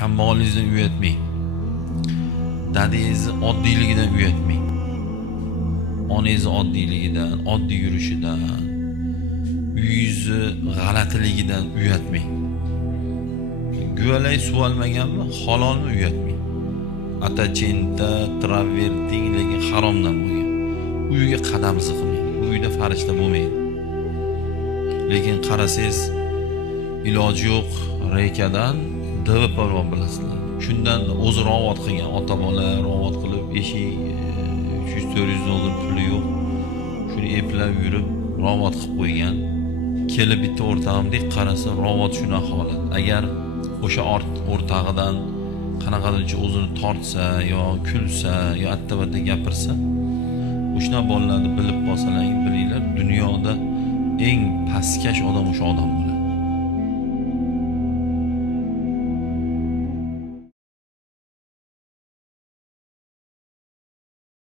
kambag'alligingizni uyatmang. Dadangizni oddiyligidan uyatmang. Onangizni oddiyligidan oddiy yurishidan uyingizni g'alatiligidan uyatmang. Guvalay suv olmaganmi halolmi uyatmang. Atachenta traverting lekin haromdan bo'lgan. Uyiga qadam siqmang u uyda farishta bo'lmaydi lekin qarasangiz iloji yo'q reykadan dv polvon bilasizlar shundan o'zi ravot qilgan ota bola ravot qilib eshik e, uch yuz to'rt yuz dollar puli yo'q. Shuni eplab yurib ravot qilib qo'ygan. Kelib bitta o'rtog'imdek qarasa ravot shunaqa holat agar o'sha ort o'rtog'idan qanaqadirchi o'zini tortsa yo kulsa yo attavatta gapirsa o'shanaqa bolalarni bilib qolsalaring bilinglar dunyoda eng pastkash odam o'sha odam bo'ladi.